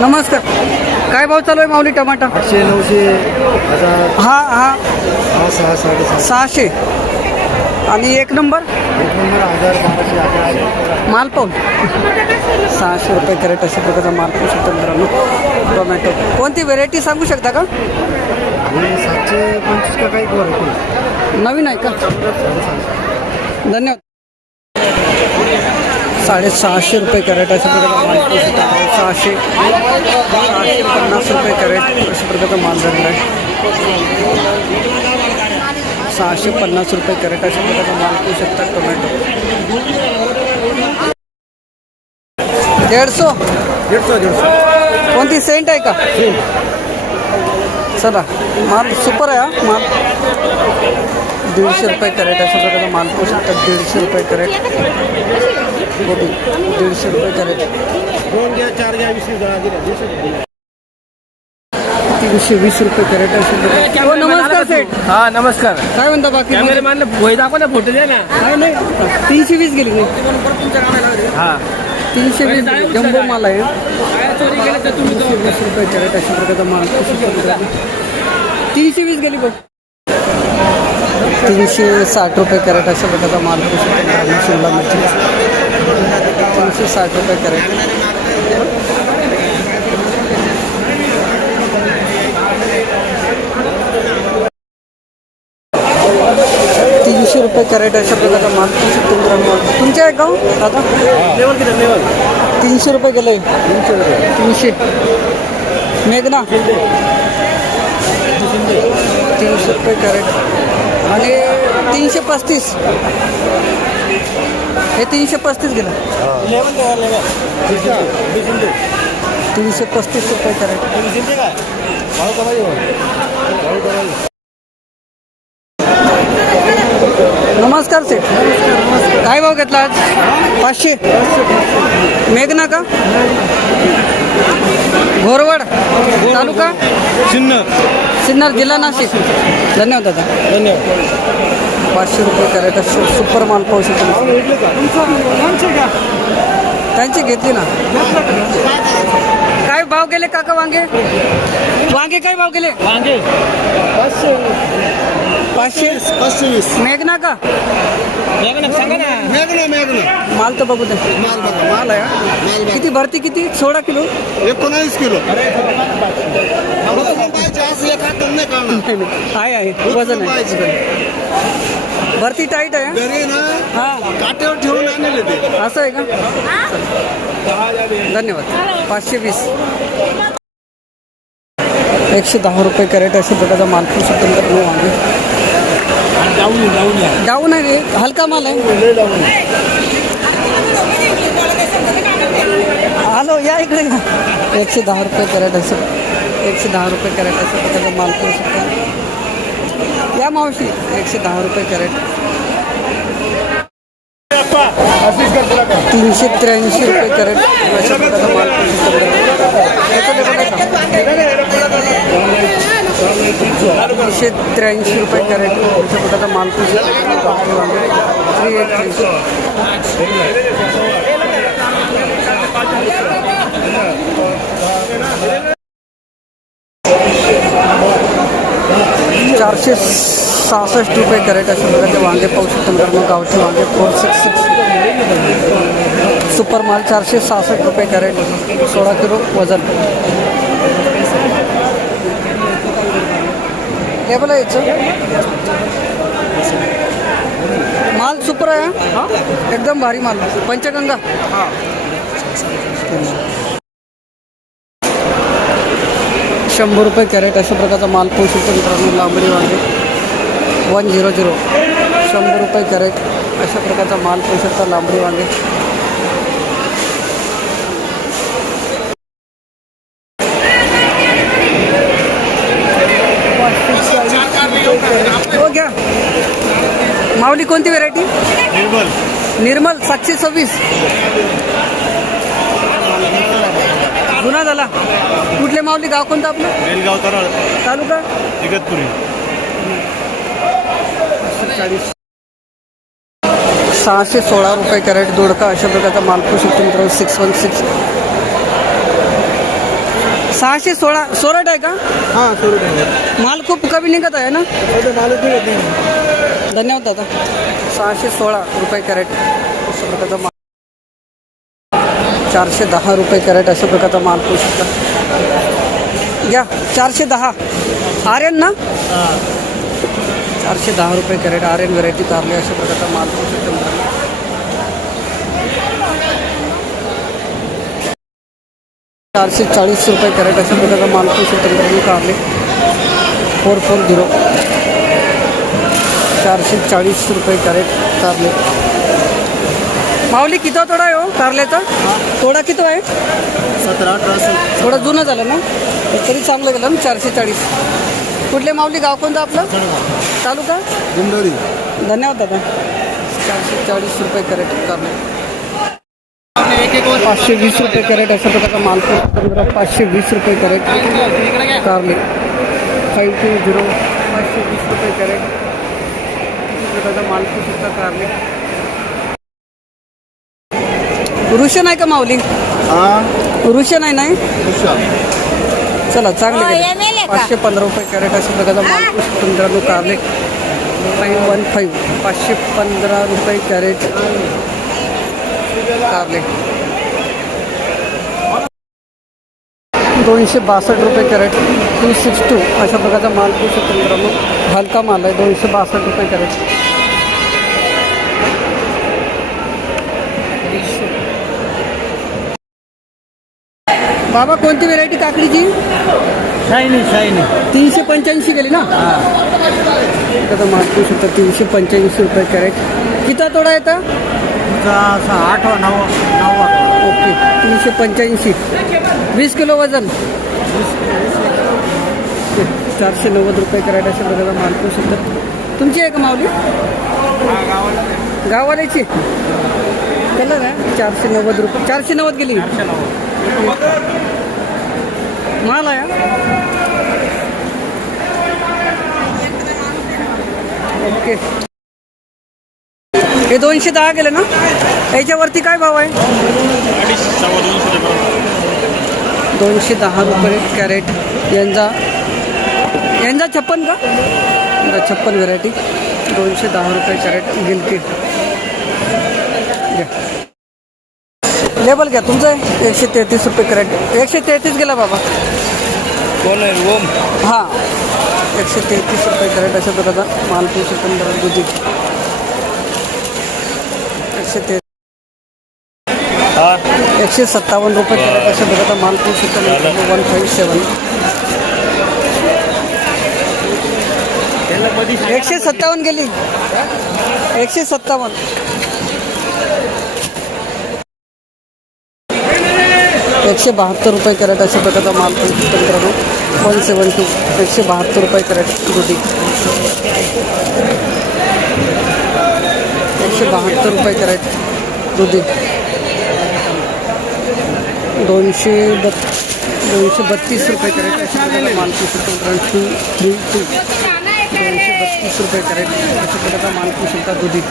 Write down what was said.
नमस्कार. काय भाव चालू आहे माऊली टमाटा? आठशे नऊशे हजार. हा हा. हा सहा साडेसहा सहाशे. आणि एक नंबर? एक नंबर हजार बाराशे अकराशे माल पाहून. सहाशे रुपये कॅरेट अशा प्रकारचा माल पाहू शकतो मित्रांनो. टोमॅटो कोणती व्हेरायटी सांगू शकता का? सातशे पंचवीस का काही वर नवीन आहे का? धन्यवाद. साडेसहाशे रुपये कॅरेट अशा प्रकारचा माल सहाशे सहाशे पन्नास रुपये कॅरेट अशा प्रकारचा माल झालेला आहे. सहाशे पन्नास रुपये कॅरेट अशा प्रकारचा माल पाहू शकता टोमॅटो. दीडशो? दीडशे दीडशे. कोणती सेंट आहे का? चला माल सुपर आहे हा माल. दीडशे रुपये कॅरेट अशा प्रकारचा माल पाहू शकता दीडशे रुपये कॅरेट. गोबी दीडशे रुपये कॅरेट दोन घ्या चार घ्या वीस तीनशे वीस रुपये कॅरेट प्रकारचे हो नमस्कार सेठ. हा नमस्कार. काय म्हणता बाकी? कॅमेरामॅन वय दाखव ना फोटो द्या ना. काय नाही. तीनशे वीस गेली हा. तीनशे वीस जम्बो माल आहे. वीस रुपये कॅरेट अशा प्रकारचा माल. तीनशे वीस गेली बघ. तीनशे साठ रुपये कॅरेट अशा प्रकारचा माल. शिमला मिरची तीनशे साठ रुपये कॅरेट तीनशे रुपये कॅरेट अशा प्रकारचा माल मित्रांनो तुमच्या आहे का हो, दादा? लेवल किती लेवल. तीनशे रुपये गेले. तीनशे रुपये. तीनशे. मेघना. तीनशे रुपये कॅरेट. आणि तीनशे पस्तीस. हे तीनशे पस्तीस गेलं. तीनशे पस्तीस रुपये कमाई भाऊ कमाई नमस्कार सेठ. काय भाव घेतला आज? पाचशे? मेघना का? घोरवड. तालुका? शून्य सिन्नर जिल्हा नाशिक. धन्यवाद दादा. धन्यवाद. पाचशे रुपये कॅरेट असं सुपर माल पाहू शकतो त्यांची घेतली ना. काय भाव गेले काका वांगे? वांगे काय भाव गेले? वांगे. पाचशे. पाचशे? वीस. मेघना का? सांगा ना. मेघना मेघना. माल तर बघू दे. माल बघा माल आहे. किती भरती किती? सोळा किलो. एकोणावीस किलो. नाही कळणार नाही, नाही. आहे आहे. वजन आहे. पाहिजे भरती टाईट आहे घरी ना? हा. काट्यावर ठेवून आणले ते. असं आहे का? धन्यवाद. पाचशे वीस. एकशे दहा रुपये कॅरेट अशा प्रकारचा माल वांगे जाऊन जाऊन या डाऊन आहे रे. हलका माल आहे. हॅलो या इकडे. एकशे दहा रुपये कॅरेट असं. एकशे दहा रुपये कॅरेट असं प्रकारचा माल पाहू शकतो या मावशी एकशे दहा रुपये कॅरेट। तीनशे त्र्याऐंशी रुपये कॅरेट अशा प्रकारचा माल? तीनशे त्र्याऐंशी रुपये कॅरेट अशा प्रकारचा माल चारशे सहासष्ट रुपये कॅरेट अशा प्रकारचे वांगे पाहू शकतो मित्रांनो गावठी वांगे फोर सिक्स सिक्स सुपर माल चारशे सहासष्ट रुपये कॅरेट सोळा किलो वजन. लेबल आहे याचं. माल सुपर आहे एकदम भारी माल. पंचगंगा. शंभर रुपये कॅरेट अशा प्रकारचा माल पाहू शकतो मित्रांनो लांबडी वांगे वन झिरो झिरो शंभर रुपये कॅरेट अशा प्रकारचा माल पाहू शकता लांबडी वांगे हो घ्या. माऊली कोणती व्हेरायटी निर्मल. निर्मल सातशे सव्वीस. जुना झाला. कुठले माऊली गाव कोणतं आपलं? बेलगाव तराळ. तालुका? इगतपुरी. चाळीस सहाशे सोळा रुपये कॅरेट दोडका अशा प्रकारचा माल पाहू शकतो मित्रांनो सिक्स वन सिक्स सहाशे सोळा सोरट आहे का? हां आहे. माल खूप कमी निघत आहे ना? मालच मिळत नाही. धन्यवाद दादा. सहाशे सोळा रुपये कॅरेट अशा प्रकारचा माल. चारशे दहा रुपये कॅरेट अशा प्रकारचा माल पाहू शकता. घ्या चारशे दहा. आर्यन ना? चारशे दहा रुपये कॅरेट आर्यन व्हरायटी कारले अशा प्रकारचा माल पाहू शकता. चारशे चाळीस रुपये कॅरेट अशा प्रकारचा माल पाहू शकता कारले फोर फोर झिरो. चारशे चाळीस रुपये कॅरेट कारले माऊली किती तोडा आहे हो? कारल्याचा? तोडा किती आहे? सतरा अठरा थोडं जुनं झालं ना? तरी चांगलं गेलं ना चारशे चाळीस. कुठले माऊली? गाव कोणतं आपलं? तालुका? दिंडोरी. धन्यवाद दादा. चारशे चाळीस रुपये कॅरेट कारले पाचशे वीस रुपये कॅरेट अशा प्रकारचा माल. पाचशे वीस रुपये कॅरेट. कारले. फाईव्ह टू झिरो पाचशे वीस रुपये कॅरेट. प्रकारचा माल सुद्धा कारले. रुशन आहे का माऊली? हां? रुशन आहे नाही? चला चांगले हो? पाचशे पंधरा रुपये कॅरेट अशा प्रकारचा माल. मित्रांनो कारले. फाईव्ह वन फाईव्ह पाचशे पंधरा रुपये कॅरेट. कारले. दोनशे बासष्ट रुपये कॅरेट. टू सिक्स टू अशा प्रकारचा माल पुष्प मित्रांनो. हलका माल आहे. दोनशे बासष्ट रुपये कॅरेट. बाबा कोणती व्हेरायटी काकडीची? शायनी शायनी तीनशे पंच्याऐंशी गेली ना? आता मागू शकता तीनशे पंच्याऐंशी रुपये कॅरेट किती तोडा येतं आठवा नऊ नववा ओके तीनशे पंच्याऐंशी. वीस किलो वजन. चारशे नव्वद रुपये कॅरेट अशा प्रकारचा माल पाहू शकतात तुमची आहे का माऊली? गाववाल्याची कलर आहे. चारशे नव्वद रुपये चारशे नव्वद गेली माल आहे ओके. हे दोनशे दहा गेले ना? याच्यावरती काय भाव आहे? दोनशे दहा रुपये कॅरेट. यांचा? यांचा छप्पन का? छप्पन व्हेरायटी दोनशे दहा रुपये कॅरेट गिलकी घ्या लेबल घ्या. तुमचं एकशे तेहतीस रुपये कॅरेट एकशे तेहतीस गेला बाबा. कोण आहे? ओम. हां. एकशे तेहतीस रुपये कॅरेट अशा प्रकारचा माल पिऊ शकतो दुधी एकशे ते एकशे सत्तावन्न रुपये कॅरेट अशा प्रकारचा माल पिऊ शकतो वन फाईव्ह सेवन एकशे सत्तावन्न गेली. एकशे सत्तावन्न. एकशे बहात्तर रुपये कॅरेट अशा प्रकारचा माल मित्रांनो. वन सेवन टू एकशे बहात्तर रुपये कॅरेट दुधी. एकशे बहात्तर रुपये कॅरेट दुधी. दोनशे बत् दोनशे बत्तीस रुपये कॅरेट अशा प्रकारचा माल पिऊ मित्रांनो. टू थ्री टू दोनशे बत्तीस रुपये कॅरेट अशा प्रकारचा माल पिऊ शकता दुधी.